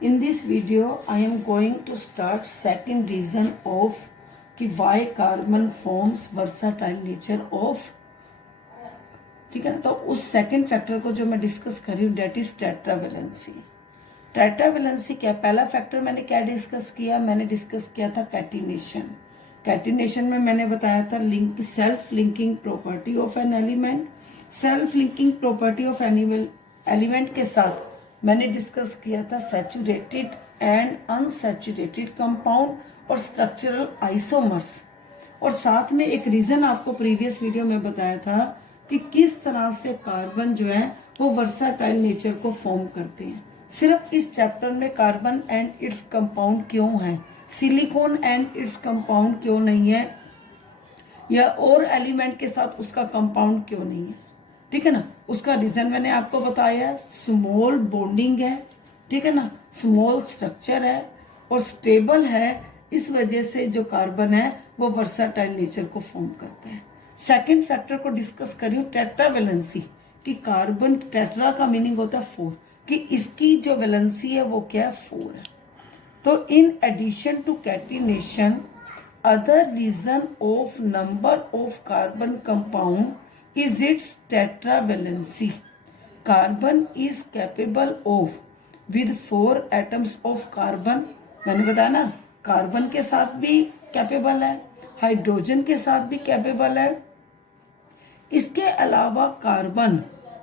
In this video, I am going to start second reason of कि why carbon forms versatile nature of, ठीक है ना। तो उस सेकंड फैक्टर को जो मैं डिस्कस कर रही हूँ डेट इज टेट्रावेलेंसी। टेट्रावेलेंसी क्या, पहला फैक्टर मैंने क्या डिस्कस किया, मैंने डिस्कस किया था कैटिनेशन। कैटिनेशन में मैंने बताया था link, self linking property of an element. Self linking property of element के साथ मैंने डिस्कस किया था सैचुरेटेड एंड अनसैचुरेटेड कंपाउंड और स्ट्रक्चरल आइसोमर्स। और साथ में एक रीजन आपको प्रीवियस वीडियो में बताया था कि किस तरह से कार्बन जो है वो वर्साटाइल नेचर को फॉर्म करते हैं। सिर्फ इस चैप्टर में कार्बन एंड इट्स कंपाउंड क्यों है, सिलिकॉन एंड इट्स कंपाउंड क्यों नहीं है, या और एलिमेंट के साथ उसका कंपाउंड क्यों नहीं है, ठीक है ना। उसका रीजन मैंने आपको बताया, स्मॉल बॉन्डिंग है, ठीक है ना, स्मॉल स्ट्रक्चर है और स्टेबल है। इस वजह से जो कार्बन है वो वर्साटाइल नेचर को फॉर्म करता है। सेकंड फैक्टर को डिस्कस करी हूँ टेट्रावेलेंसी, कि कार्बन, टेट्रा का मीनिंग होता है 4, कि इसकी जो वैलेंसी है वो क्या है, 4 है। तो in addition to catenation, other reason of number of carbon compound is its tetravalency. Carbon is capable of with 4 atoms of carbon, मैंने बताया ना, कार्बन के साथ भी कैपेबल है, हाइड्रोजन के साथ भी कैपेबल है। इसके अलावा कार्बन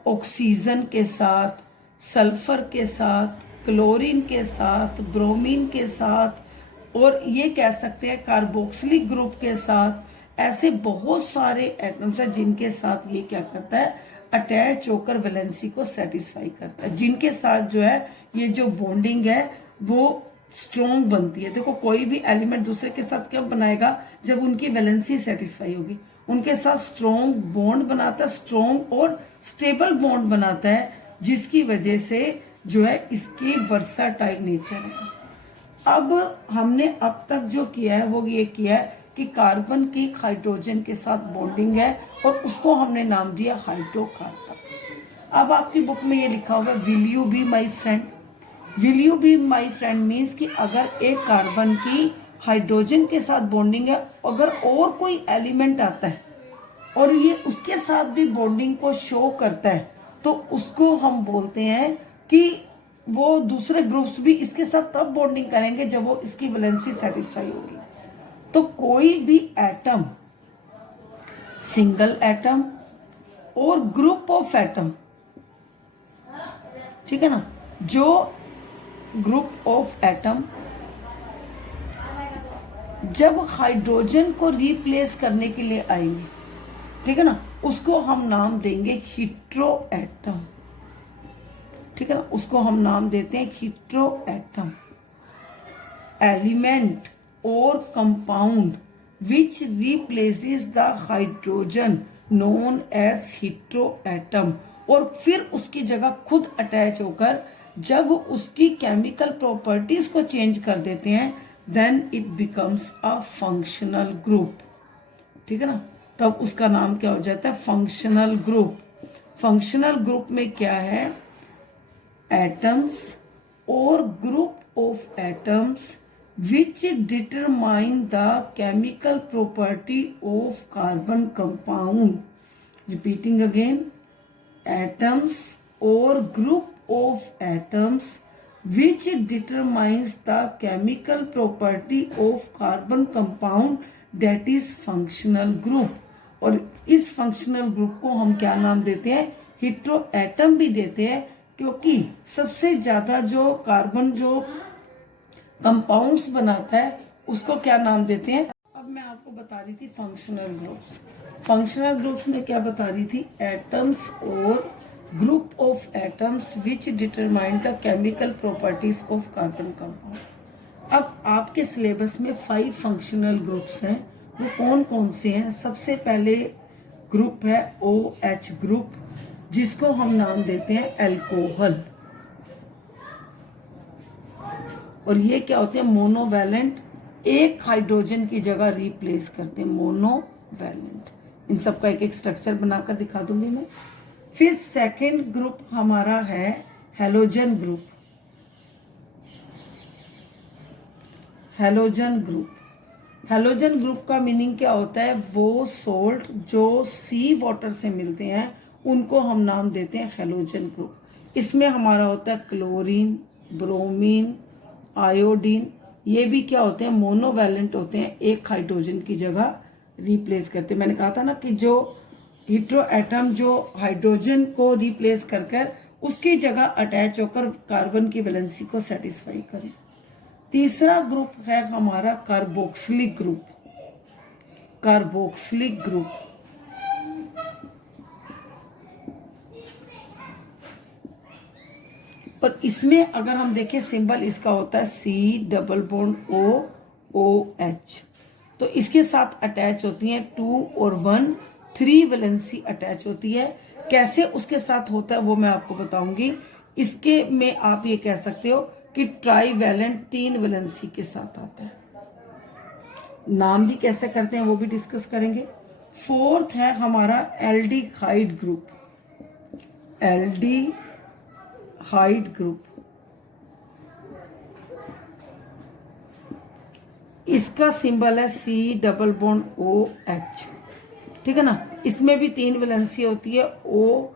ऑक्सीजन के साथ, सल्फर के साथ, क्लोरीन के साथ, ब्रोमीन के साथ, और ये कह सकते हैं कार्बोक्सिलिक ग्रुप के साथ, ऐसे बहुत सारे एटम्स हैं जिनके साथ ये क्या करता है, अटैच होकर वैलेंसी को सेटिस्फाई करता है, जिनके साथ जो है ये जो बॉन्डिंग है वो स्ट्रॉन्ग बनती है। देखो कोई भी एलिमेंट दूसरे के साथ कब बनाएगा, जब उनकी वैलेंसी सेटिस्फाई होगी। उनके साथ स्ट्रॉन्ग बॉन्ड बनाता है, स्ट्रॉन्ग और स्टेबल बॉन्ड बनाता है, जिसकी वजह से जो है इसकी वर्साटाइल नेचर है। अब हमने अब तक जो किया है वो ये किया है कि कार्बन की हाइड्रोजन के साथ बॉन्डिंग है और उसको हमने नाम दिया हाइड्रोकार्बन। अब आपकी बुक में ये लिखा होगा will you be my friend. Will you be my friend means कि अगर एक कार्बन की हाइड्रोजन के साथ बॉन्डिंग है, अगर और कोई एलिमेंट आता है और ये उसके साथ भी बॉन्डिंग को शो करता है, तो उसको हम बोलते हैं कि वो दूसरे ग्रुप्स भी इसके साथ तब बॉन्डिंग करेंगे जब वो इसकी वैलेंसी सेटिस्फाई होगी। तो कोई भी एटम, सिंगल एटम और ग्रुप ऑफ एटम, ठीक है ना, जो ग्रुप ऑफ एटम जब हाइड्रोजन को रिप्लेस करने के लिए आएंगे, ठीक है ना, उसको हम नाम देंगे हीट्रो एटम, ठीक है ना, उसको हम नाम देते हैं hetero atom. Element or compound which replaces the hydrogen known as heteroatom, और फिर उसकी जगह खुद अटैच होकर जब उसकी केमिकल प्रॉपर्टीज को चेंज कर देते हैं, then it becomes a functional group, ठीक है ना। तब उसका नाम क्या हो जाता है, फंक्शनल ग्रुप। फंक्शनल ग्रुप में क्या है, एटम्स और group of atoms which determine the chemical property of carbon compound. Repeating again, atoms or group of atoms which determines the chemical property of carbon compound, that is functional group. और इस functional group को हम क्या नाम देते हैं, hetero atom भी देते हैं, क्योंकि सबसे ज्यादा जो कार्बन जो कंपाउंड्स बनाता है उसको क्या नाम देते हैं। अब मैं आपको बता रही थी फंक्शनल ग्रुप्स। फंक्शनल ग्रुप्स में क्या बता रही थी, एटम्स और group of atoms which determine the chemical properties of carbon compound. अब आपके सिलेबस में 5 फंक्शनल ग्रुप्स हैं, वो कौन कौन से हैं। सबसे पहले ग्रुप है OH ग्रुप, जिसको हम नाम देते हैं एल्कोहल, और ये क्या होते हैं, मोनोवैलेंट, एक हाइड्रोजन की जगह रिप्लेस करते हैं, मोनोवैलेंट। इन सबका एक एक स्ट्रक्चर बनाकर दिखा दूंगी मैं। फिर सेकंड ग्रुप हमारा है halogen group, halogen group. Halogen group का मीनिंग क्या होता है? वो सोल्ट जो सी वाटर से मिलते हैं उनको हम नाम देते हैं हैलोजन ग्रुप। इसमें हमारा होता है क्लोरीन, ब्रोमीन, आयोडीन। ये भी क्या होते हैं? मोनोवैलेंट होते हैं, एक हाइड्रोजन की जगह रिप्लेस करते हैं। मैंने कहा था ना कि जो हीट्रो एटम जो हाइड्रोजन को रिप्लेस कर कर उसकी जगह अटैच होकर कार्बन की वैलेंसी को सेटिस्फाई करें। तीसरा ग्रुप है हमारा कार्बोक्सिलिक ग्रुप। कार्बोक्सिलिक ग्रुप और इसमें अगर हम देखें सिंबल इसका होता है C++OOH। तो इसके साथ अटैच होती हैं 2 और 1, 3 वैलेंसी अटैच होती है। कैसे उसके साथ होता है वो मैं आपको बताऊंगी। इसके में आप ये कह सकते हो कि ट्राईवैलेंट 3 वैलेंसी के साथ आता है। नाम भी कैसे करते हैं वो भी डिस्कस करेंगे। फोर्थ है हमारा एल्डिहाइड ग्रुप। एल्डिहाइड ग्रुप, इसका सिंबल है C++OH। ठीक है ना। इसमें भी 3 वैलेंसी होती है, O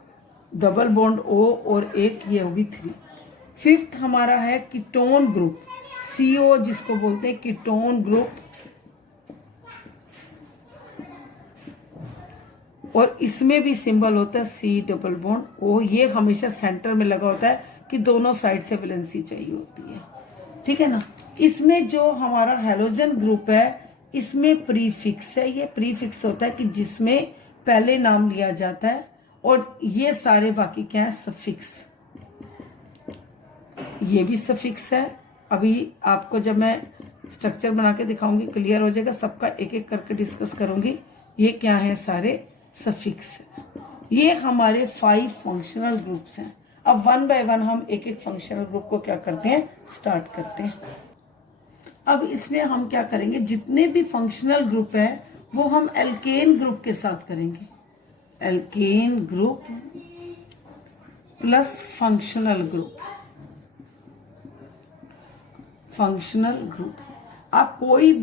और एक ये होगी 3। फिफ्थ हमारा है कीटोन ग्रुप, CO जिसको बोलते हैं कीटोन ग्रुप। और इसमें भी सिंबल होता है C++O। ये हमेशा सेंटर में लगा होता है कि दोनों साइड से वैलेंसी चाहिए होती है। ठीक है ना। इसमें जो हमारा हैलोजन ग्रुप है इसमें प्रीफिक्स है। ये प्रीफिक्स होता है कि जिसमें पहले नाम लिया जाता है और ये सारे बाकी क्या है? सफिक्स। ये भी सफिक्स है। अभी आपको जब मैं स्ट्रक्चर बना के दिखाऊंगी क्लियर हो जाएगा। सबका एक एक करके डिस्कस करूंगी। ये क्या है? सारे सफिक्स है। ये हमारे 5 फंक्शनल ग्रुप्स हैं। अब 1 बाय 1 हम एक एक फंक्शनल ग्रुप को क्या करते हैं? स्टार्ट करते हैं। अब इसमें हम क्या करेंगे? जितने भी फंक्शनल ग्रुप है वो हम एल्केन ग्रुप के साथ करेंगे। Alkane group plus functional group. Functional group आप कोई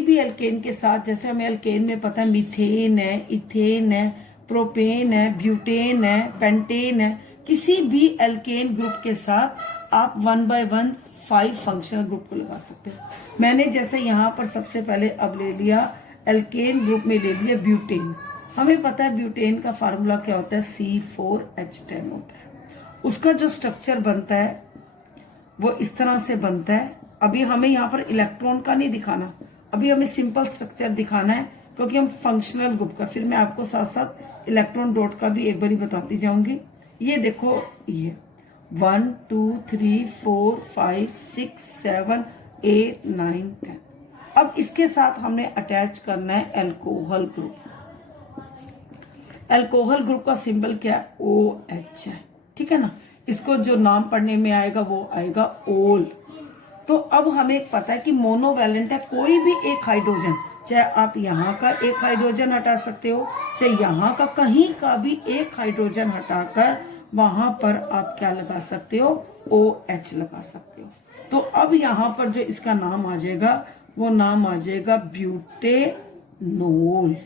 भी एल्केन के साथ, जैसे हमें एल्केन में पता है मीथेन है, इथेन है, प्रोपेन है, ब्यूटेन है, पेंटेन है, किसी भी एल्केन ग्रुप के साथ आप 1 बाय 1 5 फंक्शनल ग्रुप को लगा सकते हो। मैंने जैसे यहाँ पर सबसे पहले अब ले लिया एल्केन ग्रुप में ले लिया ब्यूटेन। हमें पता है ब्यूटेन का फार्मूला क्या होता है? C4H10 होता है। उसका जो स्ट्रक्चर बनता है वो इस तरह से बनता है। अभी हमें यहाँ पर इलेक्ट्रॉन का नहीं दिखाना, अभी हमें सिंपल स्ट्रक्चर दिखाना है क्योंकि हम फंक्शनल ग्रुप का, फिर मैं आपको साथ साथ इलेक्ट्रॉन डॉट का भी एक बारी बताती जाऊंगी। ये देखो, ये 1 2 3 4 5 6 7 8 9 10। अब इसके साथ हमने अटैच करना है एल्कोहल ग्रुप। एल्कोहल ग्रुप का सिंबल क्या है? OH है। ठीक है ना। इसको जो नाम पढ़ने में आएगा वो आएगा ओल। तो अब हमें पता है कि मोनोवैलेंट है। कोई भी एक हाइड्रोजन, चाहे आप यहाँ का एक हाइड्रोजन हटा सकते हो, चाहे यहाँ का कहीं का भी एक हाइड्रोजन हटाकर वहां पर आप क्या लगा सकते हो? OH लगा सकते हो। तो अब यहाँ पर जो इसका नाम आ जाएगा वो नाम आ जाएगा ब्यूटेनोल।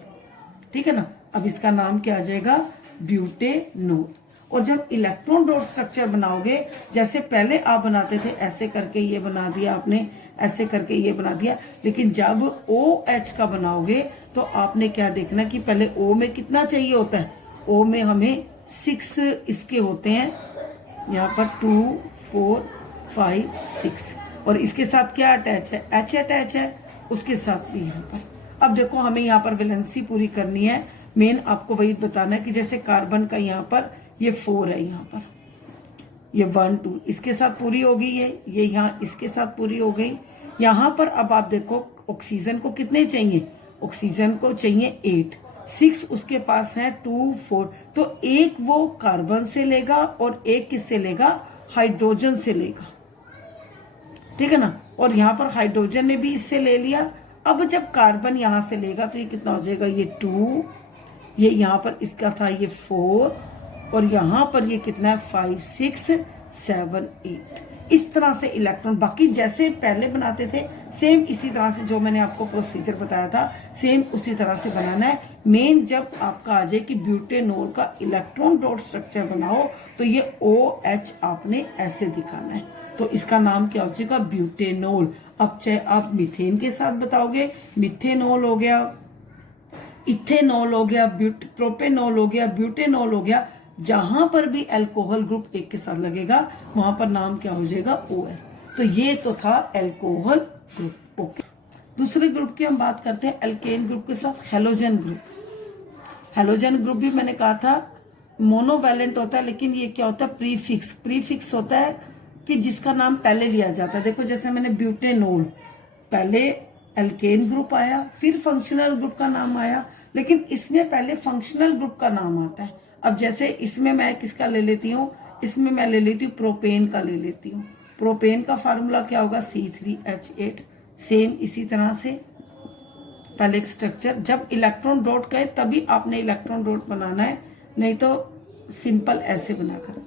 ठीक है ना। अब इसका नाम क्या आ जाएगा? ब्यूटेनोल। और जब इलेक्ट्रॉन डॉट स्ट्रक्चर बनाओगे, जैसे पहले आप बनाते थे ऐसे करके ये बना दिया आपने, ऐसे करके ये बना दिया, लेकिन जब OH का बनाओगे तो आपने क्या देखना कि पहले O में कितना चाहिए होता है? O में हमें 6 इसके होते हैं, यहाँ पर 2 4 5 6। और इसके साथ क्या अटैच है? H अटैच है, उसके साथ भी यहाँ पर। अब देखो हमें यहाँ पर वैलेंसी पूरी करनी है। मेन आपको वही बताना है कि जैसे कार्बन का यहाँ पर ये 4 है, यहाँ पर ये 1 2 इसके साथ पूरी हो गई है, ये यहाँ इसके साथ पूरी हो गई। यहाँ पर अब आप देखो ऑक्सीजन को कितने चाहिए? ऑक्सीजन को चाहिए 8, 6 उसके पास है, 2 4। तो एक वो कार्बन से लेगा और एक किससे लेगा? हाइड्रोजन से लेगा। ठीक है ना। और यहाँ पर हाइड्रोजन ने भी इससे ले लिया। अब जब कार्बन यहाँ से लेगा तो ये कितना हो जाएगा? ये 2, ये यहाँ पर इसका था ये 4, और यहाँ पर ये कितना है? 5 6 7 8। इस तरह से इलेक्ट्रॉन, बाकी जैसे पहले बनाते थे सेम इसी तरह से, जो मैंने आपको प्रोसीजर बताया था सेम उसी तरह से बनाना है। मेन जब आपका आ जाए कि ब्यूटेनॉल का इलेक्ट्रॉन डॉट स्ट्रक्चर बनाओ तो ये OH आपने ऐसे दिखाना है, तो इसका नाम क्या हो जाएगा, ब्यूटेनॉल। अब चाहे आप मीथेन के साथ बताओगे, मिथेनॉल हो गया, इथेनॉल हो गया, प्रोपेनॉल हो गया, ब्यूटेनॉल हो गया, जहां पर भी अल्कोहल ग्रुप एक के साथ लगेगा वहां पर नाम क्या हो जाएगा, OL। तो ये तो था अल्कोहल ग्रुप। ओके, दूसरे ग्रुप की हम बात करते हैं, अल्केन ग्रुप के साथ हेलोजन ग्रुप। हेलोजन ग्रुप भी मैंने कहा था मोनोवैलेंट होता है, लेकिन ये क्या होता है, प्रीफिक्स। प्रीफिक्स होता है कि जिसका नाम पहले लिया जाता है। देखो जैसे मैंने ब्यूटेनॉल, पहले अल्केन ग्रुप आया, फिर फंक्शनल ग्रुप का नाम आया, लेकिन इसमें पहले फंक्शनल ग्रुप का नाम आता है। अब जैसे इसमें मैं किसका ले लेती हूँ, इसमें मैं ले लेती हूँ प्रोपेन का ले लेती हूँ। प्रोपेन का फार्मूला क्या होगा, C3H8। सेम इसी तरह से पहले एक स्ट्रक्चर, जब इलेक्ट्रॉन डॉट गए तभी आपने इलेक्ट्रॉन डॉट बनाना है, नहीं तो सिंपल ऐसे बनाकर।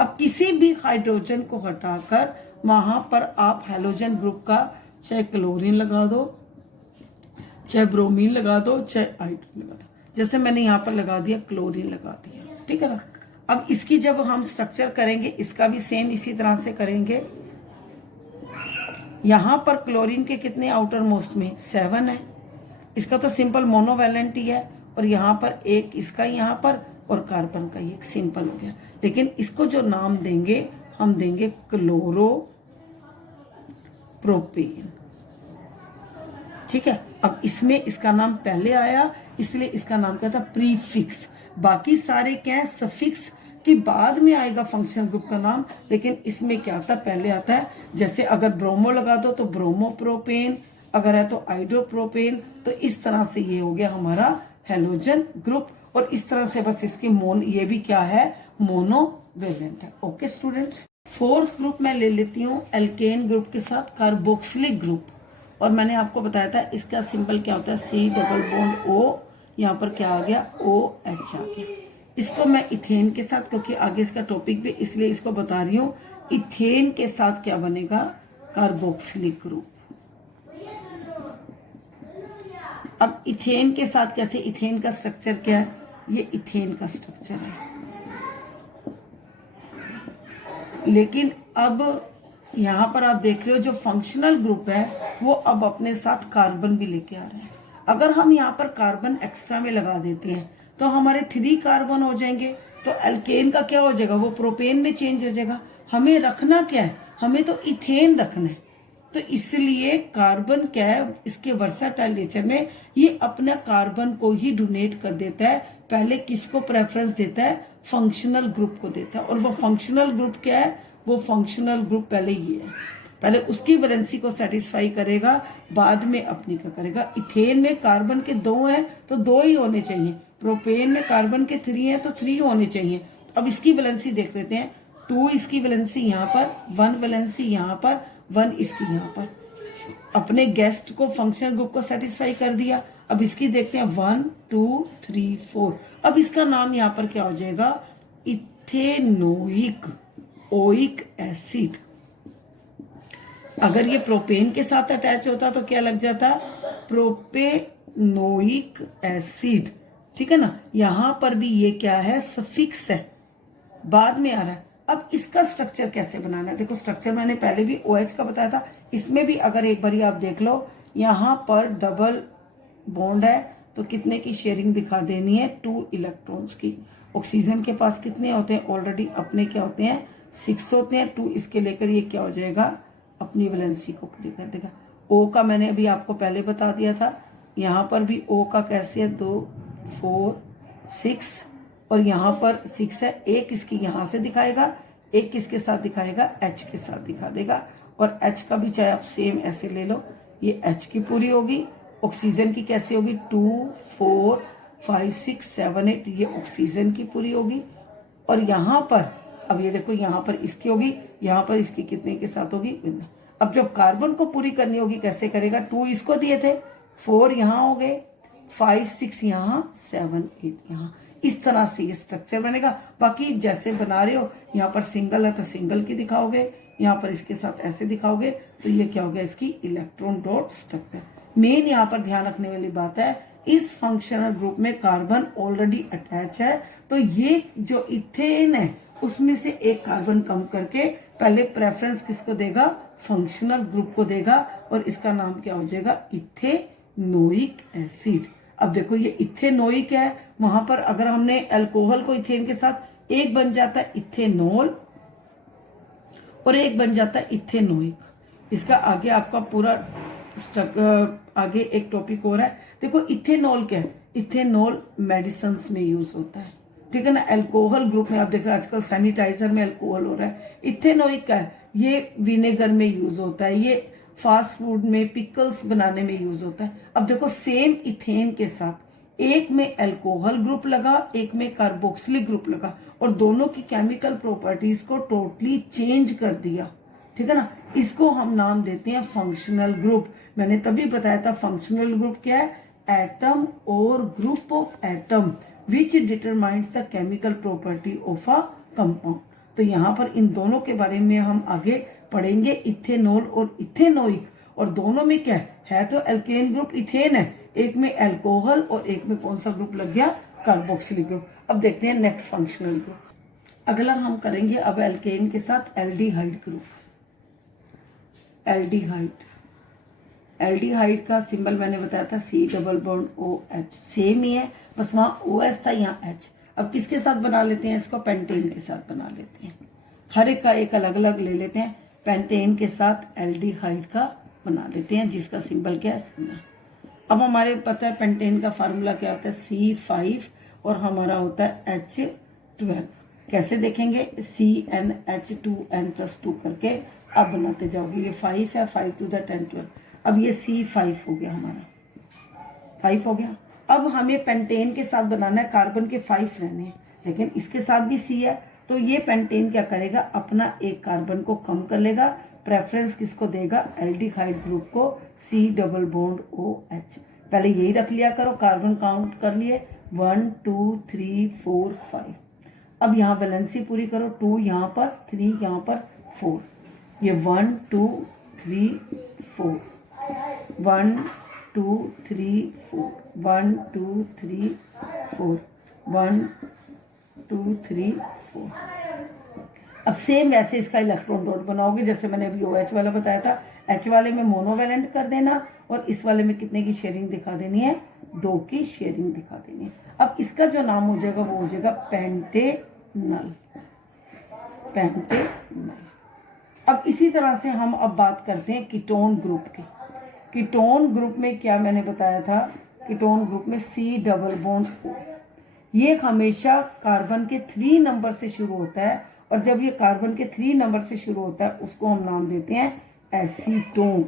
अब किसी भी हाइड्रोजन को हटाकर वहां पर आप हेलोजन ग्रुप का चाहे क्लोरीन लगा दो, चाहे ब्रोमीन लगा दो, चाहे आयोडीन लगा दो। जैसे मैंने यहाँ पर लगा दिया, क्लोरीन लगा दिया, ठीक है ना। अब इसकी जब हम स्ट्रक्चर करेंगे, इसका भी सेम इसी तरह से करेंगे। यहां पर क्लोरीन के कितने आउटर मोस्ट में 7 है, इसका तो सिंपल मोनोवैलेंट ही है, और यहाँ पर एक इसका यहाँ पर और कार्बन का एक सिंपल हो गया। लेकिन इसको जो नाम देंगे हम देंगे क्लोरो प्रोपेन, ठीक है। अब इसमें इसका नाम पहले आया इसलिए इसका नाम क्या था, प्रीफिक्स। बाकी सारे क्या है, सफिक्स, कि बाद में आएगा फंक्शनल ग्रुप का नाम, लेकिन इसमें क्या आता है, पहले आता है। जैसे अगर ब्रोमो लगा दो तो ब्रोमोप्रोपेन, अगर है तो आइडोप्रोपेन। तो इस तरह से ये हो गया हमारा हेलोजन ग्रुप, और इस तरह से बस इसके ये भी क्या है, मोनोवेलेंट है। ओके स्टूडेंट्स, फोर्थ ग्रुप मैं ले लेती हूँ एल्केन ग्रुप के साथ कार्बोक्सिलिक ग्रुप। और मैंने आपको बताया था इसका सिंबल क्या होता है, C+O। यहाँ पर क्या आ गया, OH आ गया। इसको मैं इथेन के साथ, क्योंकि आगे इसका टॉपिक भी इसलिए इसको बता रही हूँ, इथेन के साथ क्या बनेगा, कार्बोक्सिलिक ग्रुप। अब इथेन के साथ कैसे, इथेन का स्ट्रक्चर क्या है, ये इथेन का स्ट्रक्चर है। लेकिन अब यहां पर आप देख रहे हो जो फंक्शनल ग्रुप है वो अब अपने साथ कार्बन भी लेके आ रहे हैं। अगर हम यहाँ पर कार्बन एक्स्ट्रा में लगा देते हैं तो हमारे 3 कार्बन हो जाएंगे, तो एल्केन का क्या हो जाएगा, वो प्रोपेन में चेंज हो जाएगा। हमें रखना क्या है, हमें तो इथेन रखना है। तो इसलिए कार्बन क्या है, इसके वर्साटाइल नेचर में ये अपना कार्बन को ही डोनेट कर देता है। पहले किसको प्रेफरेंस देता है, फंक्शनल ग्रुप को देता है। और वो फंक्शनल ग्रुप क्या है, वो फंक्शनल ग्रुप पहले ये है, पहले उसकी वैलेंसी को सेटिस्फाई करेगा, बाद में अपनी का करेगा। इथेन में कार्बन के 2 हैं तो 2 ही होने चाहिए, प्रोपेन में कार्बन के 3 हैं तो 3 होने चाहिए। अब इसकी वैलेंसी देख लेते हैं, 2 इसकी वैलेंसी यहाँ पर, 1 वैलेंसी यहाँ पर, 1 इसकी यहाँ पर। अपने गेस्ट को फंक्शनल ग्रुप को सेटिस्फाई कर दिया। अब इसकी देखते हैं 1 2 3 4। अब इसका नाम यहाँ पर क्या हो जाएगा, इथेनोइक ओइक एसिड। अगर ये प्रोपेन के साथ अटैच होता तो क्या लग जाता, प्रोपेनोइक एसिड, ठीक है ना। यहां पर भी ये क्या है, सफिक्स है, बाद में आ रहा है। अब इसका स्ट्रक्चर कैसे बनाना है, देखो स्ट्रक्चर मैंने पहले भी OH का बताया था, इसमें भी अगर एक बारी आप देख लो, यहां पर डबल बॉन्ड है तो कितने की शेयरिंग दिखा देनी है, 2 इलेक्ट्रॉन्स की। ऑक्सीजन के पास कितने होते हैं, ऑलरेडी अपने क्या होते हैं, 6 होते हैं। 2 इसके लेकर ये क्या हो जाएगा, अपनी वैलेंसी को पूरी कर देगा। O का मैंने अभी आपको पहले बता दिया था, यहाँ पर भी O का कैसे है, 2 4 6, और यहाँ पर 6 है। एक इसकी यहाँ से दिखाएगा, एक किसके साथ दिखाएगा, H के साथ दिखा देगा। और H का भी चाहे आप सेम ऐसे ले लो, ये H की पूरी होगी। ऑक्सीजन की कैसे होगी, 2 4 5 6 7 8, ये ऑक्सीजन की पूरी होगी। और यहाँ पर अब ये देखो, यहाँ पर इसकी होगी, यहाँ पर इसकी कितने के साथ होगी, अब जो कार्बन को पूरी करनी होगी कैसे करेगा, 2 इसको दिए थे, 4 यहाँ हो गए, 5 6 यहाँ, 7 8 यहाँ। इस तरह से ये स्ट्रक्चर बनेगा। बाकी जैसे बना रहे हो, यहाँ पर सिंगल है तो सिंगल की दिखाओगे, यहाँ पर इसके साथ ऐसे दिखाओगे तो ये क्या हो गया, इसकी इलेक्ट्रॉन डॉट स्ट्रक्चर। मेन यहाँ पर ध्यान रखने वाली बात है, इस फंक्शनल ग्रुप में कार्बन ऑलरेडी अटैच है, तो ये जो इथेन है उसमें से एक कार्बन कम करके पहले प्रेफरेंस किसको देगा, फंक्शनल ग्रुप को देगा, और इसका नाम क्या हो जाएगा, इथेनोइक एसिड। अब देखो ये इथेनोइक है, वहां पर अगर हमने अल्कोहल को इथेन के साथ, एक बन जाता है इथेनॉल और एक बन जाता है इथेनोइक। इसका आगे आपका पूरा आगे एक टॉपिक हो रहा है। देखो इथेनॉल क्या है, इथेनॉल मेडिसिन में यूज होता है, ठीक है ना। अल्कोहल ग्रुप में आप देख रहे हैं आजकल सैनिटाइजर में अल्कोहल हो रहा है। इथेनोइक क्या है, ये विनेगर में यूज होता है, ये फास्ट फूड में पिकल्स बनाने में यूज होता है। अब देखो सेम इथेन के साथ एक में अल्कोहल ग्रुप लगा, एक में कार्बोक्सिलिक ग्रुप लगा, और दोनों की केमिकल प्रॉपर्टीज को टोटली चेंज कर दिया, ठीक है ना। इसको हम नाम देते हैं फंक्शनल ग्रुप। मैंने तभी बताया था फंक्शनल ग्रुप क्या है, एटम और group of atom which determines the chemical property of a compound. तो यहाँ पर इन दोनों के बारे में हम आगे पढ़ेंगे, इथेनॉल और इथेनोइक, और दोनों में क्या है तो एल्केन ग्रुप इथेन है, एक में अल्कोहल और एक में कौन सा ग्रुप लग गया, कार्बोक्सिलिक ग्रुप। अब देखते हैं नेक्स्ट फंक्शनल ग्रुप। अगला हम करेंगे अब एल्केन के साथ एल्डिहाइड ग्रुप। एल्डिहाइड, एल्डिहाइड का सिंबल मैंने बताया था C++OH, सेम ही है, बस वहां OH था, यहाँ H। अब किसके साथ बना लेते हैं इसको, पेंटेन के साथ बना लेते हैं। हर एक का एक अलग अलग ले लेते हैं। पेंटेन के साथ एल्डिहाइड का बना लेते हैं, जिसका सिंबल क्या है, सिग्मा। अब हमारे पता है पेंटेन का फार्मूला क्या होता है, C5 और हमारा होता है H12। कैसे देखेंगे, CnH2n+2 करके अब बनाते जाओगे। ये 5 है, 5 to the 10 12। अब ये C5 हो गया, हमारा 5 हो गया। अब हमें पेंटेन के साथ बनाना है, कार्बन के 5 रहने हैं, लेकिन इसके साथ भी C है, तो ये पेंटेन क्या करेगा, अपना एक कार्बन को कम कर लेगा, प्रेफरेंस किसको देगा, एल्डिहाइड ग्रुप को, C++OH। पहले यही रख लिया करो, कार्बन काउंट कर लिए 1 2 3 4 5। अब यहाँ वैलेंसी पूरी करो, 2 यहाँ पर, 3 यहाँ पर, 4। ये 1 2 3 4, 1 2 3 4, 1 2 3 4, 1 2 3 4। अब सेम वैसे इसका इलेक्ट्रॉन डॉट बनाओगे, जैसे मैंने अभी OH वाला बताया था। H वाले में मोनोवैलेंट कर देना, और इस वाले में कितने की शेयरिंग दिखा देनी है, 2 की शेयरिंग दिखा देनी है। अब इसका जो नाम हो जाएगा वो हो जाएगा पेंटेनल, पेंटेनल। अब इसी तरह से हम अब बात करते हैं कीटोन ग्रुप की। कीटोन ग्रुप में क्या मैंने बताया था, कीटोन ग्रुप में C++O, ये हमेशा कार्बन के 3 नंबर से शुरू होता है, और जब ये कार्बन के 3 नंबर से शुरू होता है उसको हम नाम देते हैं एसीटोन,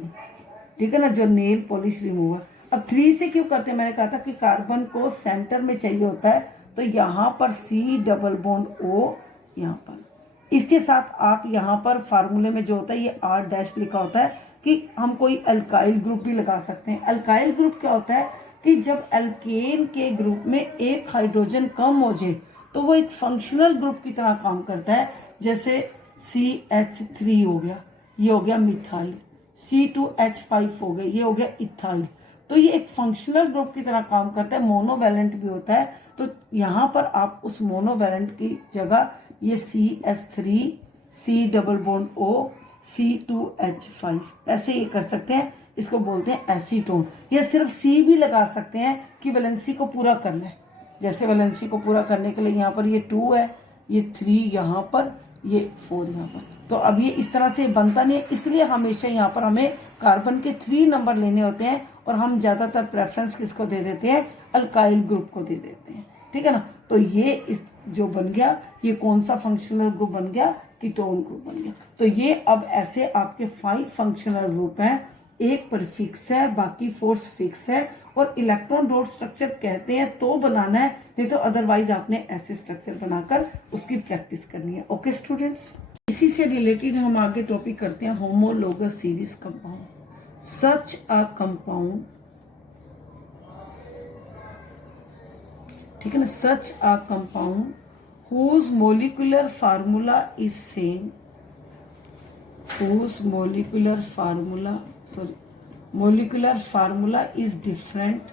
ठीक है ना, जो नेल पॉलिश रिमूवर। अब 3 से क्यों करते हैं, मैंने कहा था कि कार्बन को सेंटर में चाहिए होता है, तो यहाँ पर C++O यहाँ पर। इसके साथ आप यहाँ पर फार्मूले में जो होता है ये R- लिखा होता है कि हम कोई अल्काइल ग्रुप भी लगा सकते हैं। अल्काइल ग्रुप क्या होता है कि जब अल्केन के ग्रुप में एक हाइड्रोजन कम हो जाए तो वो एक फंक्शनल ग्रुप की तरह काम करता है। जैसे CH3 हो गया, ये हो गया मिथाइल, C2H5 हो गया, ये हो गया इथाइल। तो ये एक फंक्शनल ग्रुप की तरह काम करता है, मोनोवैलेंट भी होता है। तो यहाँ पर आप उस मोनोवैलेंट की जगह ये CH3, C++O, C2H5 ऐसे ही कर सकते हैं, इसको बोलते हैं एसीटोन। या सिर्फ C भी लगा सकते हैं कि वैलेंसी को पूरा करना है। जैसे वैलेंसी को पूरा करने के लिए यहाँ पर ये 2 है, ये 3 यहाँ पर, ये 4 यहाँ पर। तो अब ये इस तरह से बनता नहीं है, इसलिए हमेशा यहाँ पर हमें कार्बन के 3 नंबर लेने होते हैं, और हम ज्यादातर प्रेफरेंस किसको दे देते हैं, अल्काइल ग्रुप को दे देते हैं, ठीक है ना। तो ये इस जो बन गया, ये कौन सा फंक्शनल ग्रुप बन गया, कीटोन ग्रुप बन गया। तो ये अब ऐसे आपके 5 फंक्शनल ग्रुप हैं, एक पर फिक्स है, बाकी 4 फिक्स है, और इलेक्ट्रॉन डॉट स्ट्रक्चर कहते हैं तो बनाना है, नहीं तो अदरवाइज आपने ऐसे स्ट्रक्चर बनाकर उसकी प्रैक्टिस करनी है। ओके स्टूडेंट्स, इसी से रिलेटेड हम आगे टॉपिक करते हैं homologous series compound. Such a compound, ठीक है ना, such a compound whose molecular formula is same whose molecular formula is different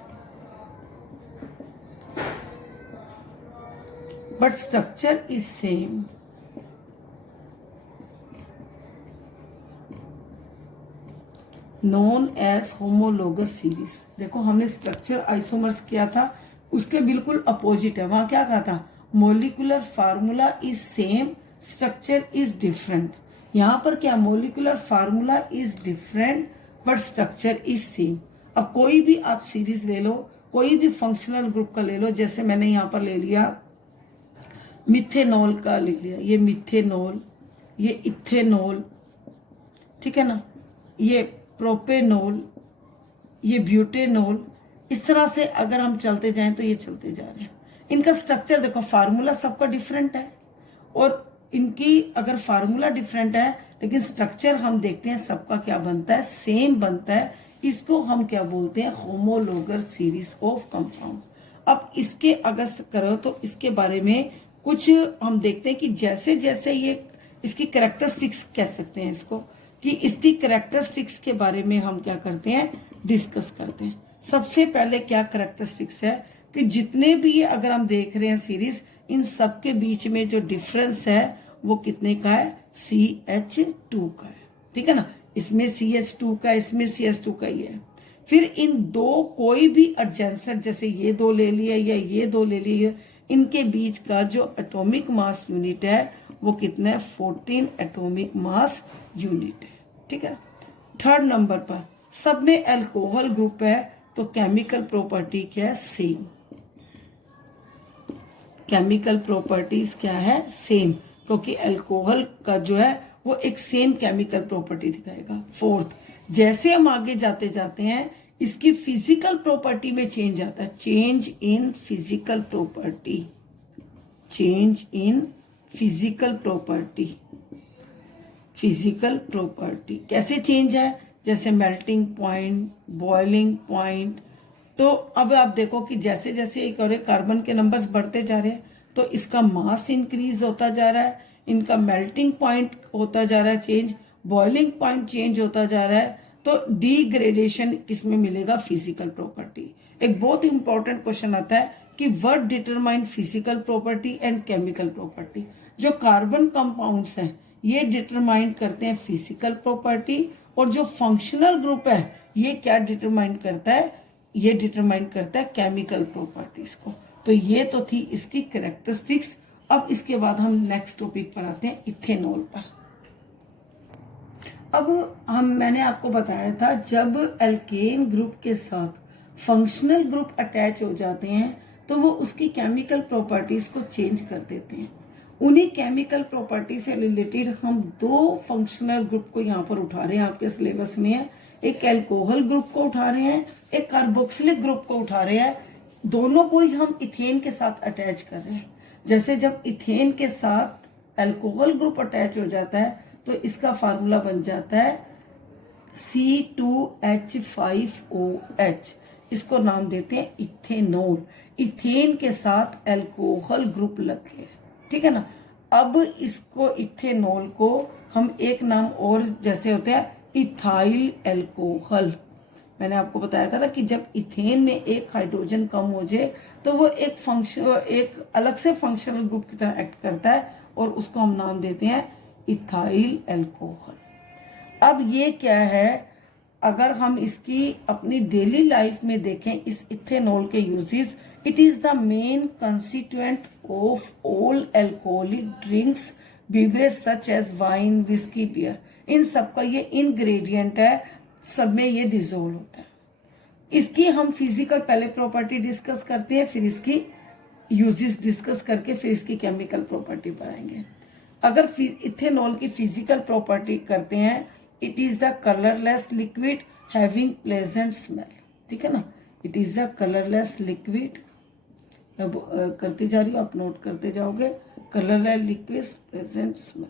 but structure is same, known as homologous series। देखो हमने स्ट्रक्चर आइसोमर्स किया था, उसके बिल्कुल अपोजिट है। वहां क्या कहा था? Molecular formula is same, structure is different. यहां पर क्या? Molecular formula is different but structure is same. अब कोई भी आप सीरीज ले लो, कोई भी फंक्शनल ग्रुप का ले लो, जैसे मैंने यहां पर ले लिया मिथेनॉल का, ले लिया ये मिथेनॉल, ये इथेनॉल, ठीक है ना, ये प्रोपेनॉल, ये ब्यूटेनॉल। इस तरह से अगर हम चलते जाएं तो ये चलते जा रहे हैं। इनका स्ट्रक्चर देखो, फार्मूला सबका डिफरेंट है, और इनकी अगर फार्मूला डिफरेंट है लेकिन स्ट्रक्चर हम देखते हैं सबका क्या बनता है? सेम बनता है। इसको हम क्या बोलते हैं? Homologous series of compound. अब इसके अगर करो तो इसके बारे में कुछ हम देखते हैं कि जैसे जैसे ये इसकी कैरेक्टरिस्टिक्स कह सकते हैं इसको, कि इसकी कैरेक्टरिस्टिक्स के बारे में हम क्या करते हैं? डिस्कस करते हैं। सबसे पहले क्या कैरेक्टरिस्टिक्स है कि जितने भी ये अगर हम देख रहे हैं सीरीज, इन सब के बीच में जो डिफरेंस है वो कितने का है? CH2 का है, ठीक है ना। इसमें CH2 का, इसमें CH2 का ही है। फिर इन दो कोई भी एडजेसेंट, जैसे ये दो ले लिए या ये दो ले लिए, इनके बीच का जो एटॉमिक मास यूनिट है वो कितना है? 14 एटॉमिक मास यूनिट है, ठीक है। थर्ड नंबर पर सब में अल्कोहल ग्रुप है, तो केमिकल प्रॉपर्टी क्या है? सेम। केमिकल प्रॉपर्टीज क्या है? सेम, क्योंकि अल्कोहल का जो है वो एक सेम केमिकल प्रॉपर्टी दिखाएगा। फोर्थ, जैसे हम आगे जाते जाते हैं इसकी फिजिकल प्रॉपर्टी में चेंज आता है। Change in physical property, change in physical property. Physical property कैसे चेंज है? जैसे मेल्टिंग पॉइंट, बॉइलिंग पॉइंट। तो अब आप देखो कि जैसे जैसे एक और कार्बन के नंबर्स बढ़ते जा रहे हैं तो इसका मास इंक्रीज होता जा रहा है, इनका मेल्टिंग पॉइंट होता जा रहा है चेंज, बॉइलिंग पॉइंट चेंज होता जा रहा है। तो डिग्रेडेशन किसमें मिलेगा? Physical property. एक बहुत इंपॉर्टेंट क्वेश्चन आता है कि what determine physical property and chemical property. जो कार्बन कंपाउंड्स हैं ये डिटरमाइन करते हैं फिजिकल प्रॉपर्टी, और जो फंक्शनल ग्रुप है ये क्या डिटरमाइन करता है? ये डिटरमाइन करता है केमिकल प्रॉपर्टीज को। तो ये तो थी इसकी कैरेक्टरिस्टिक्स। अब इसके बाद हम नेक्स्ट टॉपिक पर आते हैं, इथेनॉल पर। अब मैंने आपको बताया था जब एल्केन ग्रुप के साथ फंक्शनल ग्रुप अटैच हो जाते हैं तो वो उसकी केमिकल प्रॉपर्टीज को चेंज कर देते हैं। उन्हीं केमिकल प्रॉपर्टी से रिलेटेड हम दो फंक्शनल ग्रुप को यहाँ पर उठा रहे हैं, आपके सिलेबस में है। एक अल्कोहल ग्रुप को उठा रहे हैं, एक कार्बोक्सिलिक ग्रुप को उठा रहे हैं। दोनों को ही हम इथेन के साथ अटैच कर रहे हैं। जैसे जब इथेन के साथ अल्कोहल ग्रुप अटैच हो जाता है तो इसका फार्मूला बन जाता है C2H5OH। इसको नाम देते हैं इथेनॉल। इथेन के साथ अल्कोहल ग्रुप लग गया, ठीक है ना। अब इसको इथेनॉल को हम एक नाम और जैसे होते हैं इथाइल अल्कोहल। मैंने आपको बताया था ना कि जब इथेन में एक हाइड्रोजन कम हो जाए तो वो एक अलग से फंक्शनल ग्रुप की तरह एक्ट करता है और उसको हम नाम देते हैं इथाइल अल्कोहल। अब ये क्या है? अगर हम इसकी अपनी डेली लाइफ में देखें इस इथेनॉल के uses, it is the main constituent of all alcoholic drinks, beverage such as wine, whisky, beer. इन सबका ये इंग्रेडिएंट है, सब में ये डिजोल्व होता है। इसकी हम फिजिकल पहले प्रॉपर्टी डिस्कस करते हैं, फिर इसकी यूजेस डिस्कस करके फिर इसकी केमिकल प्रॉपर्टी पर आएंगे। अगर इथेनॉल की फिजिकल प्रॉपर्टी करते हैं, it is the colourless liquid having pleasant smell, ठीक है ना। It is the colourless liquid, करती जा रही हूँ, आप नोट करते जाओगे। कलरलेस लिक्विड प्लेजेंट स्मेल,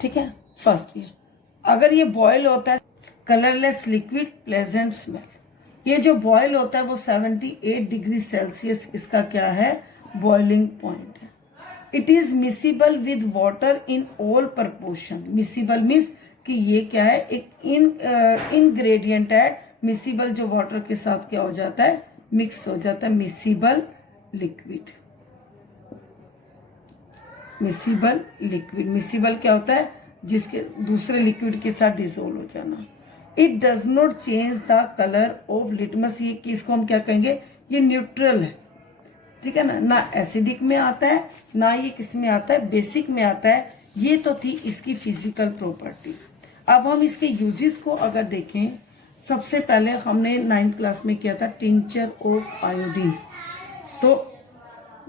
ठीक है। फर्स्ट ये अगर ये बॉयल होता है, कलरलेस लिक्विड प्लेजेंट स्मेल, ये जो बॉयल होता है वो 78 डिग्री सेल्सियस इसका क्या है? बॉइलिंग पॉइंट है। It is miscible with water in all proportion. Miscible means कि ये क्या है, एक इनग्रेडिएंट है। मिसिबल जो वाटर के साथ क्या हो जाता है, मिक्स हो जाता है। Miscible liquid, miscible liquid. Miscible क्या होता है, जिसके दूसरे लिक्विड के साथ डिसोल्व हो जाना। It does not change the colour of litmus. ये किसको हम क्या कहेंगे, ये न्यूट्रल है, ठीक है ना, ना एसिडिक में आता है ना ये किस में आता है, बेसिक में आता है। ये तो थी इसकी फिजिकल प्रॉपर्टी। अब हम इसके यूजेस को अगर देखें, सबसे पहले हमने 9th क्लास में किया था टिंचर ऑफ आयोडीन। तो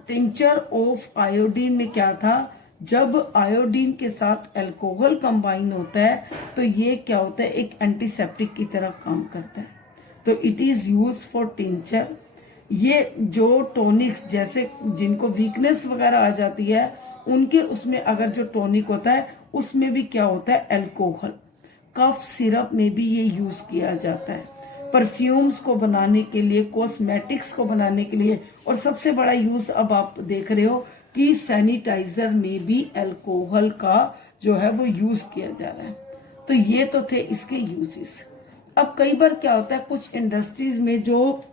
टिंचर ऑफ आयोडीन में क्या था, जब आयोडीन के साथ अल्कोहल कंबाइन होता है तो ये क्या होता है, एक एंटीसेप्टिक की तरह काम करता है। तो it is use for tincture. ये जो टॉनिक्स, जैसे जिनको वीकनेस वगैरह आ जाती है उनके उसमें अगर जो टॉनिक होता है उसमें भी क्या होता है, अल्कोहल। कफ सिरप में भी ये यूज किया जाता है, परफ्यूम्स को बनाने के लिए, कॉस्मेटिक्स को बनाने के लिए, और सबसे बड़ा यूज अब आप देख रहे हो कि सैनिटाइजर में भी अल्कोहल का जो है वो यूज किया जा रहा है। तो ये तो थे इसके यूजेस। अब कई बार क्या होता है, कुछ इंडस्ट्रीज में जो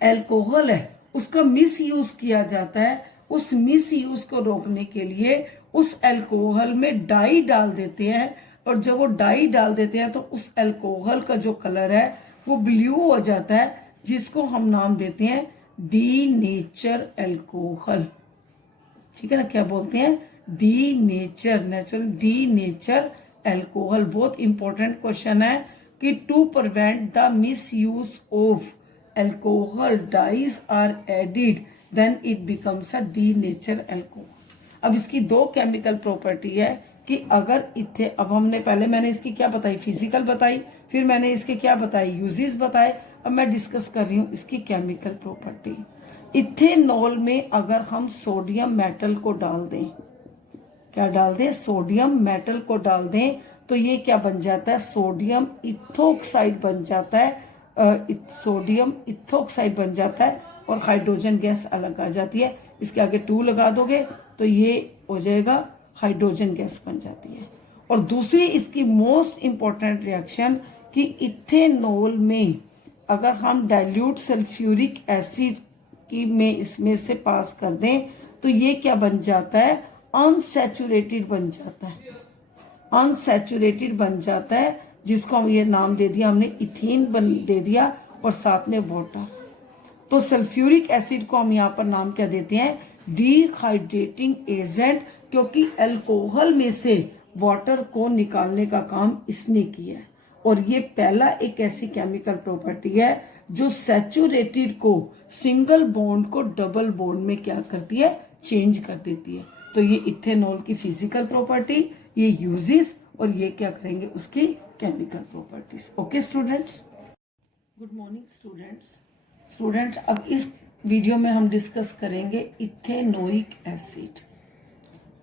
अल्कोहल है उसका मिस यूज किया जाता है। उस मिस यूज को रोकने के लिए उस अल्कोहल में डाई डाल देते हैं, और जब वो डाई डाल देते हैं तो उस अल्कोहल का जो कलर है वो ब्लू हो जाता है, जिसको हम नाम देते हैं डी नेचर अल्कोहल। ठीक है ना, क्या बोलते हैं, denature, natural denature alcohol. बहुत इंपॉर्टेंट क्वेश्चन है कि to prevent the misuse of alcohol dyes are added then it becomes a denature alcohol. अब इसकी दो केमिकल प्रॉपर्टी है कि अगर इथे, अब हमने पहले मैंने इसकी क्या बताई, फिजिकल बताई, फिर मैंने इसके क्या बताई, यूजेस बताए। अब मैं डिस्कस कर रही हूं इसकी केमिकल प्रॉपर्टी। इथेनॉल में अगर हम सोडियम मेटल को डाल दें, क्या डाल दें, सोडियम मेटल को डाल दें, तो ये क्या बन जाता है, सोडियम इथोक्साइड बन जाता है। सोडियम इथोक्साइड बन जाता है और हाइड्रोजन गैस अलग आ जाती है। इसके आगे 2 लगा दोगे तो ये हो जाएगा, हाइड्रोजन गैस बन जाती है। और दूसरी इसकी मोस्ट इंपॉर्टेंट रिएक्शन कि इथेनॉल में अगर हम डाइल्यूट सल्फ्यूरिक एसिड की में इसमें से पास कर दें तो ये क्या बन जाता है, अनसैचुरेटेड बन जाता है। अनसैचुरेटेड बन जाता है, जिसको हम ये नाम दे दिया हमने, इथेन दे दिया, और साथ में वाटर। तो सल्फ्यूरिक एसिड को हम यहाँ पर नाम क्या देते हैं, डिहाइड्रेटिंग एजेंट, क्योंकि अल्कोहल में से वाटर को निकालने का काम इसने किया है। और ये पहला एक ऐसी केमिकल प्रॉपर्टी है जो सैचुरेटेड को, सिंगल बॉन्ड को डबल बॉन्ड में क्या करती है, चेंज कर देती है। तो ये इथेनॉल की फिजिकल प्रॉपर्टी, ये यूजेस, और ये क्या करेंगे उसकी chemical properties. Okay students, good morning students, अब इस वीडियो में हम डिस्कस करेंगे इथेनोइक एसिड।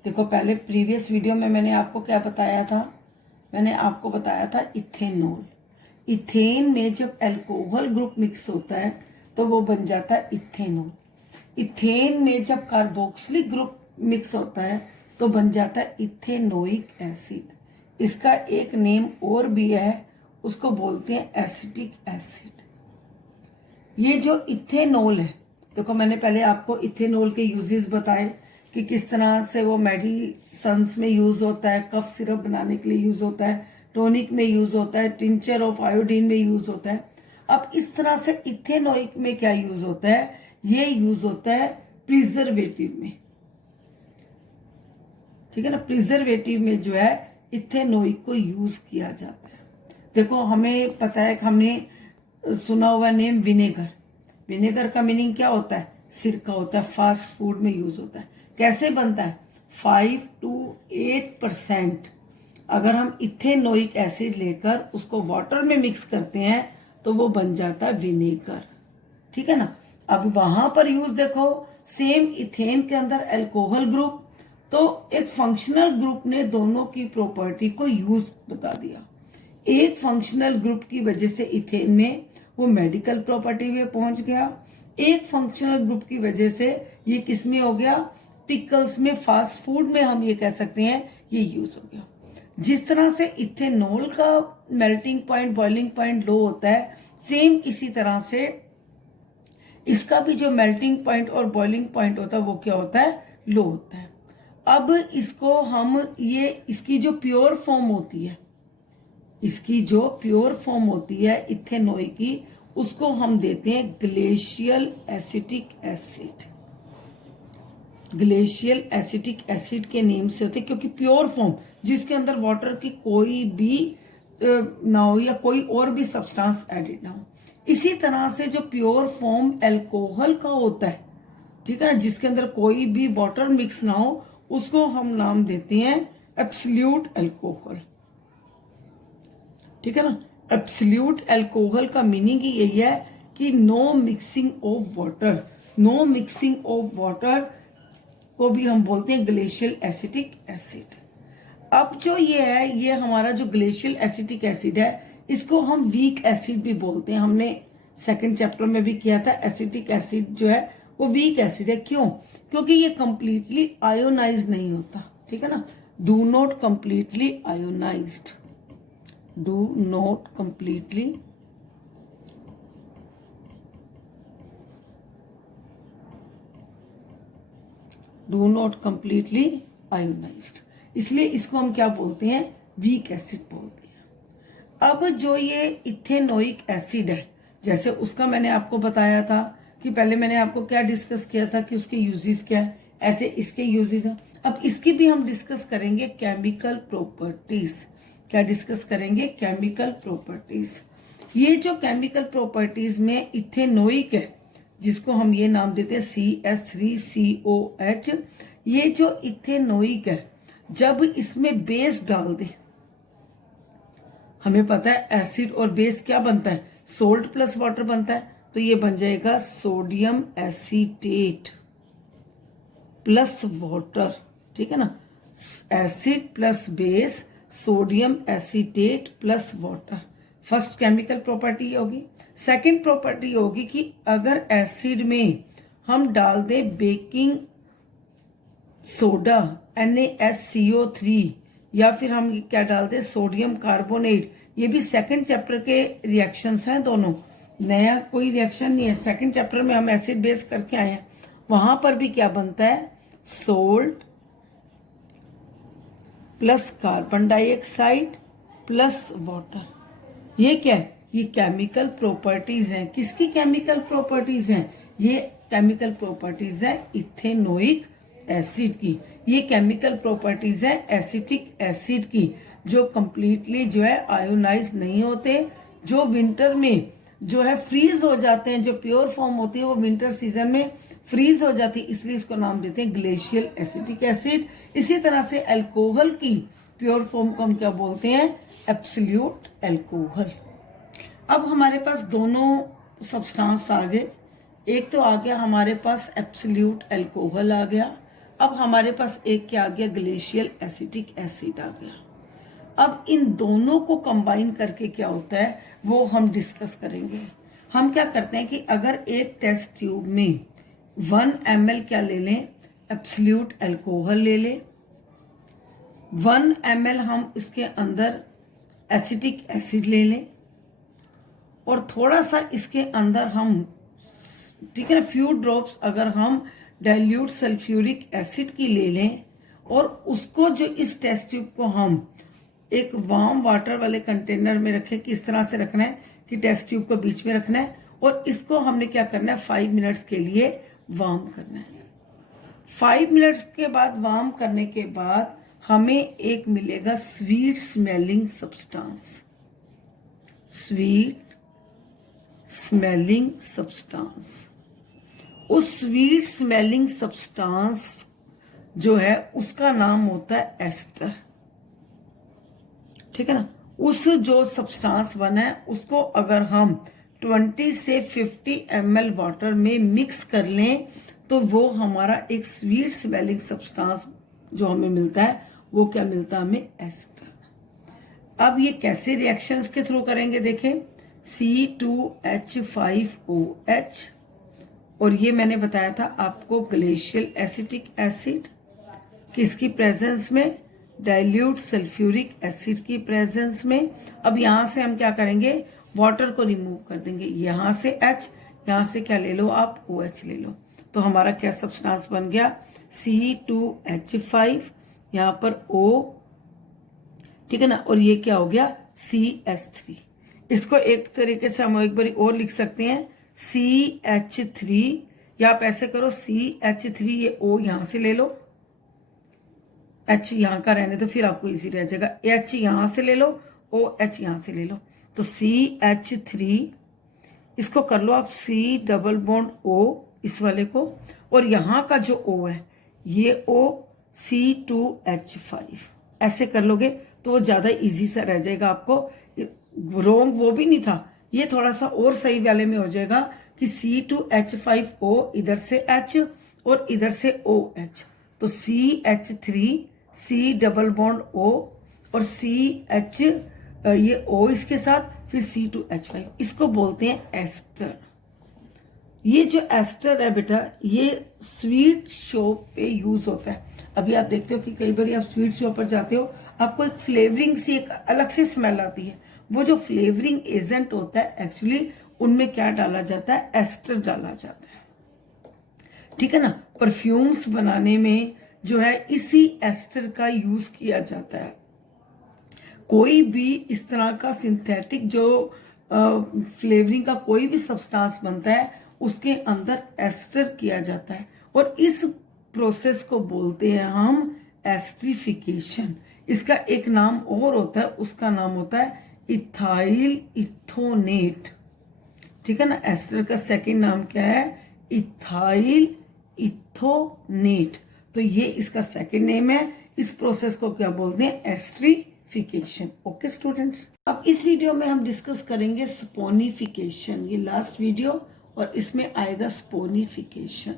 देखो, पहले प्रीवियस वीडियो में मैंने आपको क्या बताया था, मैंने आपको बताया था इथेनॉल। इथेन में जब अल्कोहल ग्रुप मिक्स होता है तो वो बन जाता है इथेनॉल। इथेन में जब कार्बोक्सिलिक ग्रुप मिक्स होता है तो बन जाता है इथेनोइक एसिड। इसका एक नेम और भी है, उसको बोलते हैं एसिटिक एसिड। ये जो इथेनॉल है, देखो मैंने पहले आपको इथेनॉल के यूजेस बताए कि किस तरह से वो मेडिसिन्स में यूज होता है, कफ सिरप बनाने के लिए यूज होता है, टॉनिक में यूज होता है, टिंचर ऑफ आयोडीन में यूज होता है। अब इस तरह से इथेनोइक में क्या यूज होता है, ये यूज होता है प्रिजर्वेटिव में। ठीक है ना, प्रिजर्वेटिव में जो है इथेनोइक को यूज किया जाता है। देखो, हमें पता है कि हमने सुना हुआ नेम विनेगर। विनेगर का मीनिंग क्या होता है, सिरका होता है, फास्ट फूड में यूज होता है। कैसे बनता है, 5 to 8% अगर हम इथेनोइक एसिड लेकर उसको वाटर में मिक्स करते हैं तो वो बन जाता है विनेगर। ठीक है ना, अब वहां पर यूज देखो, सेम इथेन के अंदर अल्कोहल ग्रुप, तो एक फंक्शनल ग्रुप ने दोनों की प्रॉपर्टी को यूज बता दिया। एक फंक्शनल ग्रुप की वजह से इथेन में वो मेडिकल प्रॉपर्टी में पहुंच गया, एक फंक्शनल ग्रुप की वजह से ये किस में हो गया, पिकल्स में, फास्ट फूड में हम ये कह सकते हैं ये यूज हो गया। जिस तरह से इथेनॉल का मेल्टिंग पॉइंट, बॉइलिंग पॉइंट लो होता है, सेम इसी तरह से इसका भी जो मेल्टिंग पॉइंट और बॉइलिंग पॉइंट होता है वो क्या होता है, लो होता है। अब इसको हम ये इसकी जो प्योर फॉर्म होती है, इसकी जो प्योर फॉर्म होती है इथेनॉल की, उसको हम देते हैं glacial acetic acid. Glacial acetic acid के नेम से होते हैं, क्योंकि प्योर फॉर्म जिसके अंदर वाटर की कोई भी ना हो या कोई और भी सब्सटेंस एडिड ना हो। इसी तरह से जो प्योर फॉर्म अल्कोहल का होता है, ठीक है ना, जिसके अंदर कोई भी वाटर मिक्स ना हो, उसको हम नाम देते हैं एब्सोल्यूट अल्कोहल। ठीक है ना। एब्सोल्यूट अल्कोहल का मीनिंग ही यही है कि no mixing of water. No mixing of water को भी हम बोलते हैं ग्लेशियल एसिटिक एसिड। अब जो ये है, ये हमारा जो ग्लेशियल एसिटिक एसिड है, इसको हम वीक एसिड भी बोलते हैं। हमने सेकंड चैप्टर में भी किया था, एसिटिक एसिड जो है वो वीक एसिड है। क्यों? क्योंकि ये कंप्लीटली आयोनाइज नहीं होता। ठीक है ना। Do not completely ionised, do not completely do not completely ionised, इसलिए इसको हम क्या बोलते हैं, वीक एसिड बोलते हैं। अब जो ये इथेनोइक एसिड है, जैसे उसका मैंने आपको बताया था कि पहले मैंने आपको क्या डिस्कस किया था कि उसके यूजेस क्या है, ऐसे इसके यूजेस हैं। अब इसकी भी हम डिस्कस करेंगे केमिकल प्रॉपर्टीज। क्या डिस्कस करेंगे? Chemical properties. ये जो केमिकल प्रॉपर्टीज में इथेनोइक है, जिसको हम ये नाम देते हैं CH3COH, ये जो इथेनोइक है, जब इसमें बेस डाल दे, हमें पता है एसिड और बेस क्या बनता है, सोल्ट प्लस वाटर बनता है, तो ये बन जाएगा सोडियम एसीटेट प्लस वाटर। ठीक है ना। Acid plus base, sodium acetate plus water, first chemical property होगी। सेकंड प्रॉपर्टी होगी कि अगर एसिड में हम डाल दें बेकिंग सोडा NaSCO3, या फिर हम क्या डाल दें, सोडियम कार्बोनेट, ये भी सेकंड चैप्टर के रिएक्शंस हैं दोनों, नया कोई रिएक्शन नहीं है। सेकंड चैप्टर में हम एसिड बेस करके आए हैं, वहां पर भी क्या बनता है, salt plus carbon dioxide plus water. ये क्या है, ये केमिकल प्रॉपर्टीज हैं। किसकी केमिकल प्रॉपर्टीज हैं? ये केमिकल प्रॉपर्टीज है इथेनोइक एसिड की। ये केमिकल प्रॉपर्टीज है एसिटिक एसिड की, जो कंप्लीटली जो है आयोनाइज नहीं होते, जो विंटर में जो है फ्रीज हो जाते हैं। जो प्योर फॉर्म होती है वो विंटर सीजन में फ्रीज हो जाती है, इसलिए इसको नाम देते हैं ग्लेशियल एसिटिक एसिड। इसी तरह से अल्कोहल की प्योर फॉर्म को हम क्या बोलते हैं, एब्सोल्यूट अल्कोहल। अब हमारे पास दोनों सब्सटेंस आ गए, एक तो आ गया हमारे पास एब्सोल्यूट अल्कोहल आ गया, अब हमारे पास एक क्या आ गया, ग्लेशियल एसिटिक एसिड आ गया। अब इन दोनों को कंबाइन करके क्या होता है वो हम डिस्कस करेंगे। हम क्या करते हैं कि अगर एक टेस्ट ट्यूब में 1 ml क्या ले लें, एब्सोल्यूट अल्कोहल ले लें, 1 ml हम इसके अंदर एसिटिक एसिड ले लें, और थोड़ा सा इसके अंदर हम, ठीक है ना, फ्यू ड्रॉप्स अगर हम डाइल्यूट सल्फ्यूरिक एसिड की ले लें, और उसको जो इस टेस्ट ट्यूब को हम एक वार्म वाटर वाले कंटेनर में रखें। किस तरह से रखना है कि टेस्ट ट्यूब को बीच में रखना है, और इसको हमने क्या करना है, 5 मिनट्स के लिए वार्म करना है। 5 मिनट्स के बाद वार्म करने के बाद हमें एक मिलेगा sweet smelling substance, sweet smelling substance. उस स्वीट स्मेलिंग सब्सटेंस जो है उसका नाम होता है एस्टर। ठीक है ना। उस जो सब्सटेंस बना है उसको अगर हम 20 से 50 ml वाटर में मिक्स कर लें तो वो हमारा एक स्वीट स्मेलिंग सब्सटेंस जो हमें मिलता है, वो क्या मिलता है हमें, एस्टर। अब ये कैसे रिएक्शंस के थ्रू करेंगे, देखें, C2H5OH और ये मैंने बताया था आपको ग्लेशियल एसिटिक एसिड किसकी प्रेजेंस में, डाइल्यूट सल्फ्यूरिक एसिड की प्रेजेंस में। अब यहां से हम क्या करेंगे, वाटर को रिमूव कर देंगे, यहां से H, यहां से क्या ले लो आप, OH ले लो, तो हमारा क्या सब्सटेंस बन गया, C2H5, यहां पर O, ठीक है ना, और ये क्या हो गया CH3। इसको एक तरीके से हम एक बार और लिख सकते हैं CH3, या आप ऐसे करो CH3, ये O यहां से ले लो, H यहां का रहने तो फिर आपको इजी रह जाएगा, H यहां से ले लो, OH यहां से ले लो, तो CH3, इसको कर लो आप C डबल बॉन्ड O इस वाले को, और यहां का जो O है ये O C2H5, ऐसे कर लोगे तो वो ज्यादा इजी सा रह जाएगा आपको। रोंग वो भी नहीं था, ये थोड़ा सा और सही वाले में हो जाएगा कि C2H5O इधर से H और इधर से OH, तो CH3 C double bond O और CH ये O इसके साथ, फिर C2H5, इसको बोलते हैं एस्टर। ये जो एस्टर है बेटा, ये स्वीट शॉप पे यूज होता है। अभी आप देखते हो कि कई बार आप स्वीट शॉप पर जाते हो, आपको एक फ्लेवरिंग सी एक अलग से स्मेल आती है, वो जो फ्लेवरिंग एजेंट होता है एक्चुअली उनमें क्या डाला जाता है, एस्टर डाला जाता है, ठीक है ना। परफ्यूम्स बनाने में जो है इसी एस्टर का यूज किया जाता है। कोई भी इस तरह का सिंथेटिक जो फ्लेवरिंग का कोई भी सब्सटेंस बनता है उसके अंदर एस्टर किया जाता है, और इस प्रोसेस को बोलते हैं हम एस्ट्रिफिकेशन। इसका एक नाम और होता है, उसका नाम होता है इथाइल इथोनेट, ठीक है ना। एस्टर का सेकंड नाम क्या है, इथाइल इथोनेट, तो ये इसका सेकंड नेम है। इस प्रोसेस को क्या बोलते हैं, एस्ट्रिफिकेशन। ओके स्टूडेंट्स, अब इस वीडियो में हम डिस्कस करेंगे स्पोनिफिकेशन, ये लास्ट वीडियो, और इसमें आएगा स्पोनिफिकेशन।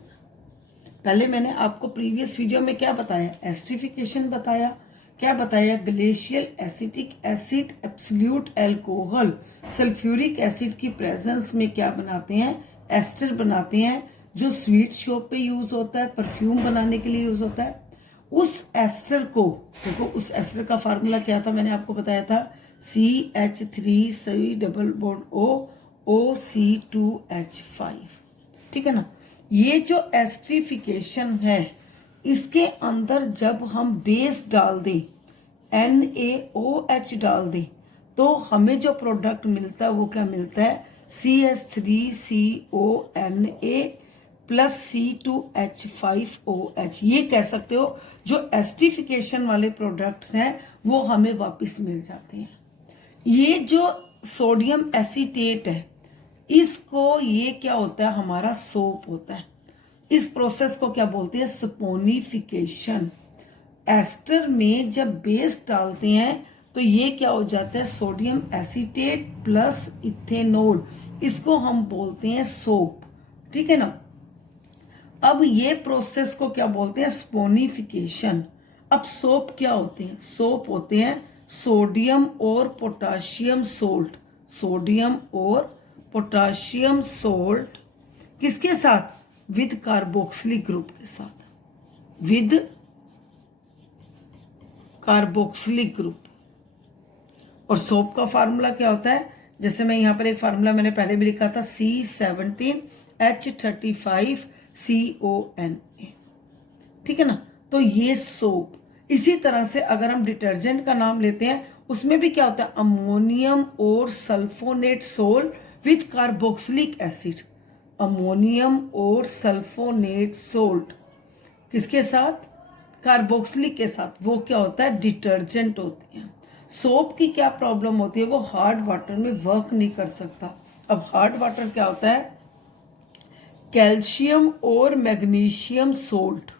पहले मैंने आपको प्रीवियस वीडियो में क्या बताया, एस्ट्रिफिकेशन बताया, क्या बताया, glacial acetic acid absolute alcohol sulphuric acid की प्रेजेंस में क्या बनाते हैं, एस्टर बनाते हैं, जो स्वीट शॉप पे यूज होता है, परफ्यूम बनाने के लिए यूज होता है। उस एस्टर को देखो, उस एस्टर का फार्मूला क्या था, मैंने आपको बताया था CH3C double bond O OC2H5, ठीक है ना। ये जो एस्ट्रिफिकेशन है, इसके अंदर जब हम बेस डाल दें, NaOH डाल दें, तो हमें जो प्रोडक्ट मिलता है वो क्या मिलता है, CH3CONa प्लस C2H5OH। ये कह सकते हो जो एस्ट्रिफिकेशन वाले प्रोडक्ट्स हैं वो हमें वापस मिल जाते हैं। ये जो सोडियम एसीटेट है, इसको ये क्या होता है, हमारा सोप होता है। इस प्रोसेस को क्या बोलते हैं, स्पोनिफिकेशन। एस्टर में जब बेस डालते हैं तो ये क्या हो जाता है, सोडियम एसीटेट प्लस इथेनॉल, इसको हम बोलते हैं सोप, ठीक है ना। अब ये प्रोसेस को क्या बोलते हैं, स्पोनिफिकेशन। अब सोप क्या होते हैं, सोप होते हैं सोडियम और पोटाशियम सोल्ट, सोडियम और पोटाशियम सोल्ट किसके साथ, विद कार्बोक्सिलिक ग्रुप के साथ, विद कार्बोक्सिलिक ग्रुप। और सोप का फार्मूला क्या होता है, जैसे मैं यहां पर एक फार्मूला मैंने पहले भी लिखा था, C17H35CONa, ठीक है ना। तो ये सोप। इसी तरह से अगर हम डिटर्जेंट का नाम लेते हैं, उसमें भी क्या होता है, अमोनियम और sulphonate salt with carboxylic acid, ammonium और सल्फोनेट सोल्ट किसके साथ, कार्बोक्सिलिक के साथ, वो क्या होता है, डिटर्जेंट होते हैं। सोप की क्या प्रॉब्लम होती है, वो हार्ड वाटर में वर्क नहीं कर सकता। अब हार्ड वाटर क्या होता है, कैल्शियम और मैग्नीशियम सोल्ट,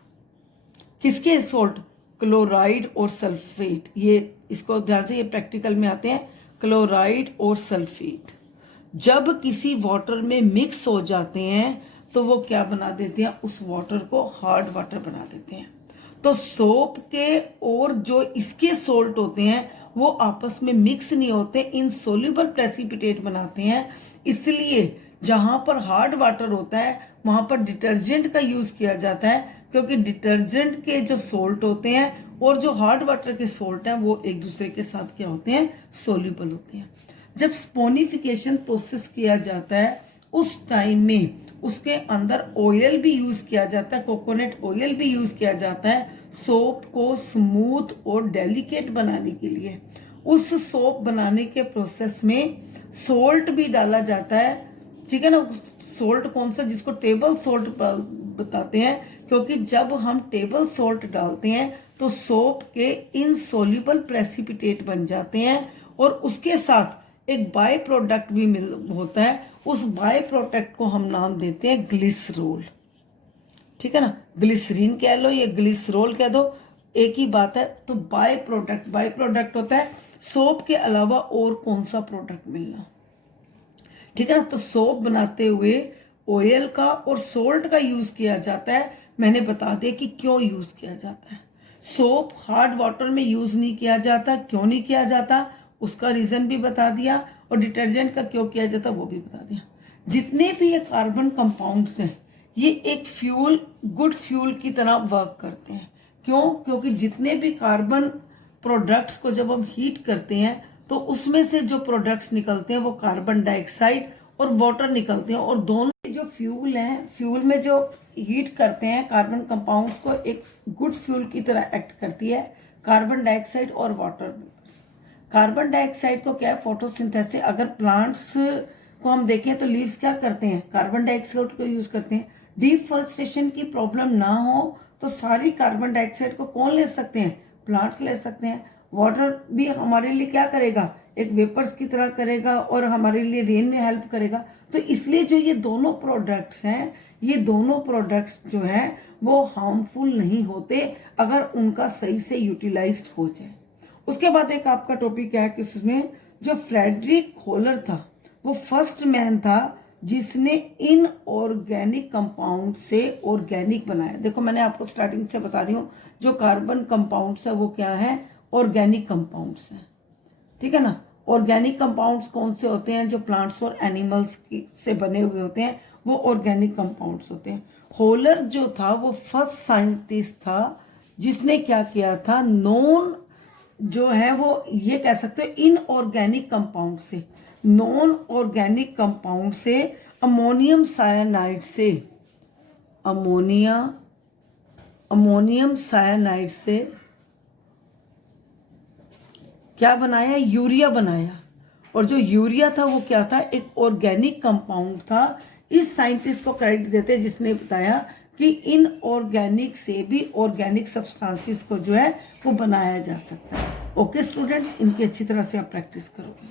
किसके सोल्ट, क्लोराइड और सल्फेट। ये इसको ध्यान से, ये प्रैक्टिकल में आते हैं, क्लोराइड और सल्फेट जब किसी वाटर में मिक्स हो जाते हैं तो वो क्या बना देते हैं, उस वाटर को हार्ड वाटर बना देते हैं। तो सोप के और जो इसके सोल्ट होते हैं वो आपस में मिक्स नहीं होते, इनसोल्यूबल प्रेसिपिटेट बनाते हैं। इसलिए जहां पर हार्ड वाटर होता है वहां पर डिटर्जेंट का यूज किया जाता है, क्योंकि डिटर्जेंट के जो सोल्ट होते हैं और जो हार्ड वाटर के सोल्ट हैं वो एक दूसरे के साथ क्या होते हैं, सोल्यूबल होते हैं। जब स्पोनिफिकेशन प्रोसेस किया जाता है उस टाइम में उसके अंदर ऑयल भी यूज किया जाता है, कोकोनट ऑयल भी यूज किया जाता है सोप को स्मूथ और डेलिकेट बनाने के लिए। उस सोप बनाने के प्रोसेस में सोल्ट भी डाला जाता है, ठीक है ना। सोल्ट कौन सा, जिसको टेबल सोल्ट बताते हैं, क्योंकि जब हम टेबल सोल्ट डालते हैं तो सोप के इनसोल्यूबल प्रेसिपिटेट बन जाते हैं और उसके साथ एक बाय प्रोडक्ट भी होता है। उस बाय प्रोडक्ट को हम नाम देते हैं ग्लिसरोल, ठीक है ना। ग्लिसरीन कह लो या ग्लिसरोल कह दो, एक ही बात है। तो बाय प्रोडक्ट होता है सोप के अलावा और कौन सा प्रोडक्ट मिलना, ठीक है ना। तो सोप बनाते हुए ऑयल का और सोल्ट का यूज किया जाता है। मैंने बता दिया कि क्यों यूज किया जाता है। सोप हार्ड वाटर में यूज नहीं किया जाता, क्यों नहीं किया जाता उसका रीजन भी बता दिया, और डिटर्जेंट का क्यों किया जाता वो भी बता दिया। जितने भी ये कार्बन कंपाउंड्स हैं ये एक फ्यूल, गुड फ्यूल की तरह वर्क करते हैं। क्यों? क्योंकि जितने भी कार्बन प्रोडक्ट्स को जब हम हीट करते हैं तो उसमें से जो प्रोडक्ट्स निकलते हैं वो कार्बन डाइऑक्साइड और वाटर निकलते हैं, और दोनों जो फ्यूल हैं, फ्यूल में जो हीट करते हैं कार्बन कंपाउंड्स को एक गुड फ्यूल की तरह एक्ट करती है कार्बन डाइऑक्साइड और वाटर। कार्बन डाइऑक्साइड को क्या है, फोटोसिंथेसिस। अगर प्लांट्स को हम देखें तो लीव्स क्या करते हैं, कार्बन डाइऑक्साइड को यूज करते हैं। डिफॉरेस्टेशन की प्रॉब्लम ना हो तो सारी कार्बन डाइऑक्साइड को कौन ले सकते हैं, प्लांट्स ले सकते हैं। वाटर भी हमारे लिए क्या करेगा, एक वेपर्स की तरह करेगा और हमारे लिए रेन में हेल्प करेगा। तो इसलिए जो ये दोनों प्रोडक्ट्स हैं, ये दोनों प्रोडक्ट्स जो हैं वो हार्मफुल नहीं होते अगर उनका सही से यूटिलाइज्ड हो जाए। उसके बाद एक आपका टॉपिक है कि उसमें जो फ्रेडरिक होलर था वो फर्स्ट मैन था जिसने इनऑर्गेनिक कंपाउंड से ऑर्गेनिक बनाया। देखो मैंने आपको स्टार्टिंग से बता रही हूँ जो कार्बन कंपाउंड्स है वो क्या है, ऑर्गेनिक कंपाउंड्स हैं, ठीक है ना। ऑर्गेनिक कंपाउंड्स कौन से होते हैं, जो प्लांट्स और एनिमल्स से बने हुए होते हैं वो ऑर्गेनिक कंपाउंड्स होते हैं। होलर जो था वो फर्स्ट साइंटिस्ट था जिसने क्या किया था, नॉन जो है वो ये कह सकते हो इनऑर्गेनिक कंपाउंड से, नॉन ऑर्गेनिक कंपाउंड से अमोनियम साइनाइड से, अमोनियम साइनाइड से क्या बनाया, यूरिया बनाया। और जो यूरिया था वो क्या था, एक ऑर्गेनिक कंपाउंड था। इस साइंटिस्ट को क्रेडिट देते हैं जिसने बताया कि इनऑर्गेनिक से भी ऑर्गेनिक सब्सटेंसेस को जो है वो बनाया जा सकता है। ओके स्टूडेंट्स, इनकी अच्छी तरह से आप प्रैक्टिस करोगे।